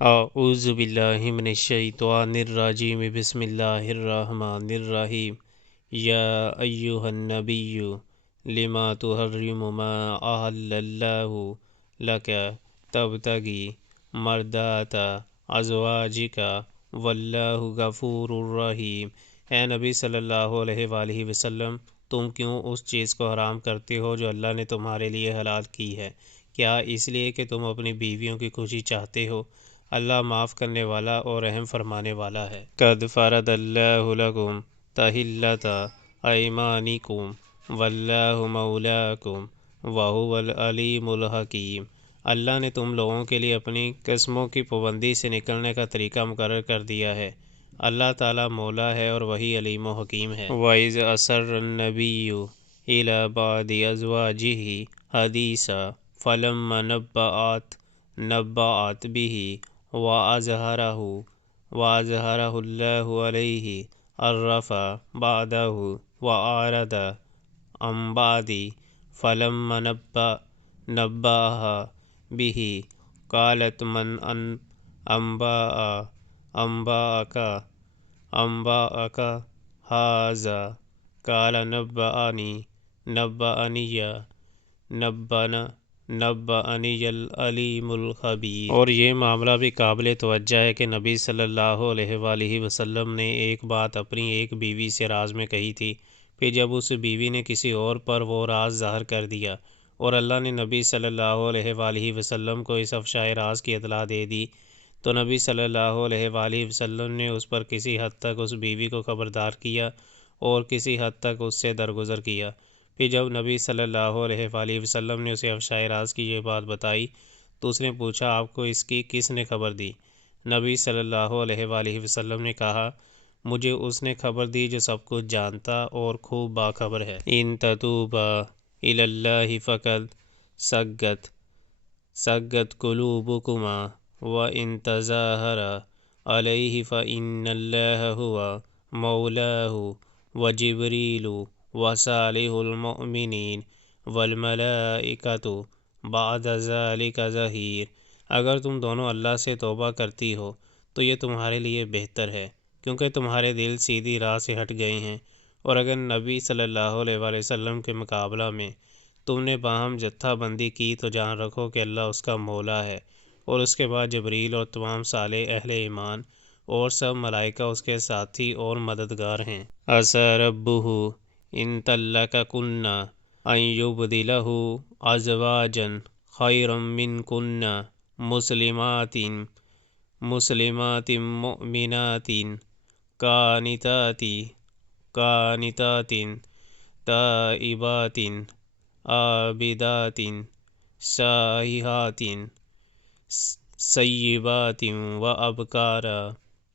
اعوذ باللہ من الشیطان الرجیم بسم اللہ الرحمن الرحیم یا ایہا النبی لما تحرم ما احل اللہ لک تبتغی مرضات ازواجک واللہ غفور رحیم۔ اے نبی صلی اللہ علیہ وآلہ وسلم، تم کیوں اس چیز کو حرام کرتے ہو جو اللہ نے تمہارے لیے حلال کی ہے؟ کیا اس لیے کہ تم اپنی بیویوں کی خوشی چاہتے ہو؟ اللہ معاف کرنے والا اور رحم فرمانے والا ہے۔ قد فرض اللہ لکم تحلۃ ایمانکم واللہ مولاکم وہو العلیم الحکیم۔ اللہ نے تم لوگوں کے لیے اپنی قسموں کی پابندی سے نکلنے کا طریقہ مقرر کر دیا ہے۔ اللہ تعالیٰ مولا ہے اور وہی علیم و حکیم ہے۔ وَإِذْ أَسَرَّ النَّبِيُّ إِلَىٰ بَعْضِ أَزْوَاجِهِ حَدِيثًا فَلَمَّا نَبَّأَتْ بِهِ وَأَظْهَرَهُ اللَّهُ عَلَيْهِ عَرَّفَ بَعْضَهُ وَأَعْرَضَ عَن بَعْضٍ فَلَمَّا نَبَّأَهَا بِهِ قَالَتْ مَنْ أَنبَأَكَ هَٰذَا قَالَ نبأني العلیم الخبیر۔ اور یہ معاملہ بھی قابل توجہ ہے کہ نبی صلی اللہ علیہ وآلہ وسلم نے ایک بات اپنی ایک بیوی سے راز میں کہی تھی، پھر جب اس بیوی نے کسی اور پر وہ راز ظاہر کر دیا اور اللہ نے نبی صلی اللہ علیہ وآلہ وسلم کو اس افشائے راز کی اطلاع دے دی، تو نبی صلی اللہ علیہ وآلہ وسلم نے اس پر کسی حد تک اس بیوی کو خبردار کیا اور کسی حد تک اس سے درگزر کیا۔ پھر جب نبی صلی اللہ علیہ وآلہ وسلم نے اسے افشائے راز کی یہ بات بتائی تو اس نے پوچھا، آپ کو اس کی کس نے خبر دی؟ نبی صلی اللہ علیہ وآلہ وسلم نے کہا، مجھے اس نے خبر دی جو سب کچھ جانتا اور خوب باخبر ہے۔ ان تتوبا الی اللہ فقد سغت قلوبکما وان تظاہرا علیہ فإن اللہ هو مولاه وجبریل وصالح المؤمنین والملائکۃ بعد ذلک ظہیر۔ اگر تم دونوں اللہ سے توبہ کرتی ہو تو یہ تمہارے لیے بہتر ہے، کیونکہ تمہارے دل سیدھی راہ سے ہٹ گئے ہیں، اور اگر نبی صلی اللہ علیہ وآلہ وسلم کے مقابلہ میں تم نے باہم جتھا بندی کی تو جان رکھو کہ اللہ اس کا مولا ہے، اور اس کے بعد جبریل اور تمام صالح اہل ایمان اور سب ملائکہ اس کے ساتھی اور مددگار ہیں۔ عسیٰ ربہ ان طلقکن ان یبدلہ ازواجا خیرا منکن مسلمات مؤمنات قانتات تائبات عابدات سائحات ثیبات وابکارا۔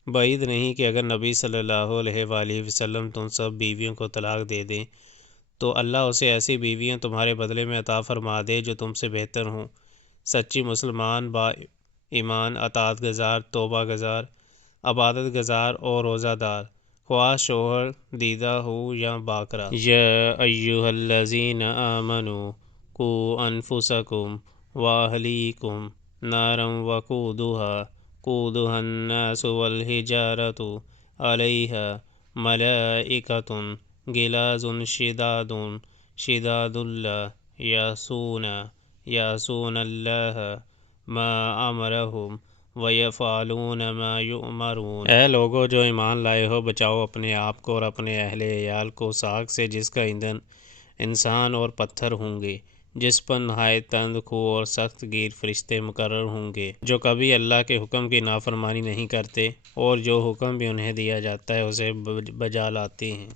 بعید نہیں کہ اگر نبی صلی اللہ علیہ وآلہ وسلم تم سب بیویوں کو طلاق دے دیں تو اللہ اسے ایسی بیویاں تمہارے بدلے میں عطا فرما دے جو تم سے بہتر ہوں، سچی مسلمان، با ایمان، اطاعت گزار، توبہ گزار، عبادت گزار اور روزہ دار، خواہ شوہر دیدہ ہو یا باکرہ۔ یا ایہا الذین آمنوا قوا انفسکم واہلیکم نارا وقودها الناس والحجارۃ علیہا ملائکۃ غلاظ شداد لا یعصون اللہ ما امرہم ویفعلون ما یؤمرون۔ اے لوگو جو ایمان لائے ہو، بچاؤ اپنے آپ کو اور اپنے اہل عیال کو اس آگ سے جس کا ایندھن انسان اور پتھر ہوں گے، جس پر نہایت تند خو اور سخت گیر فرشتے مقرر ہوں گے، جو کبھی اللہ کے حکم کی نافرمانی نہیں کرتے اور جو حکم بھی انہیں دیا جاتا ہے اسے بجا لاتے ہیں۔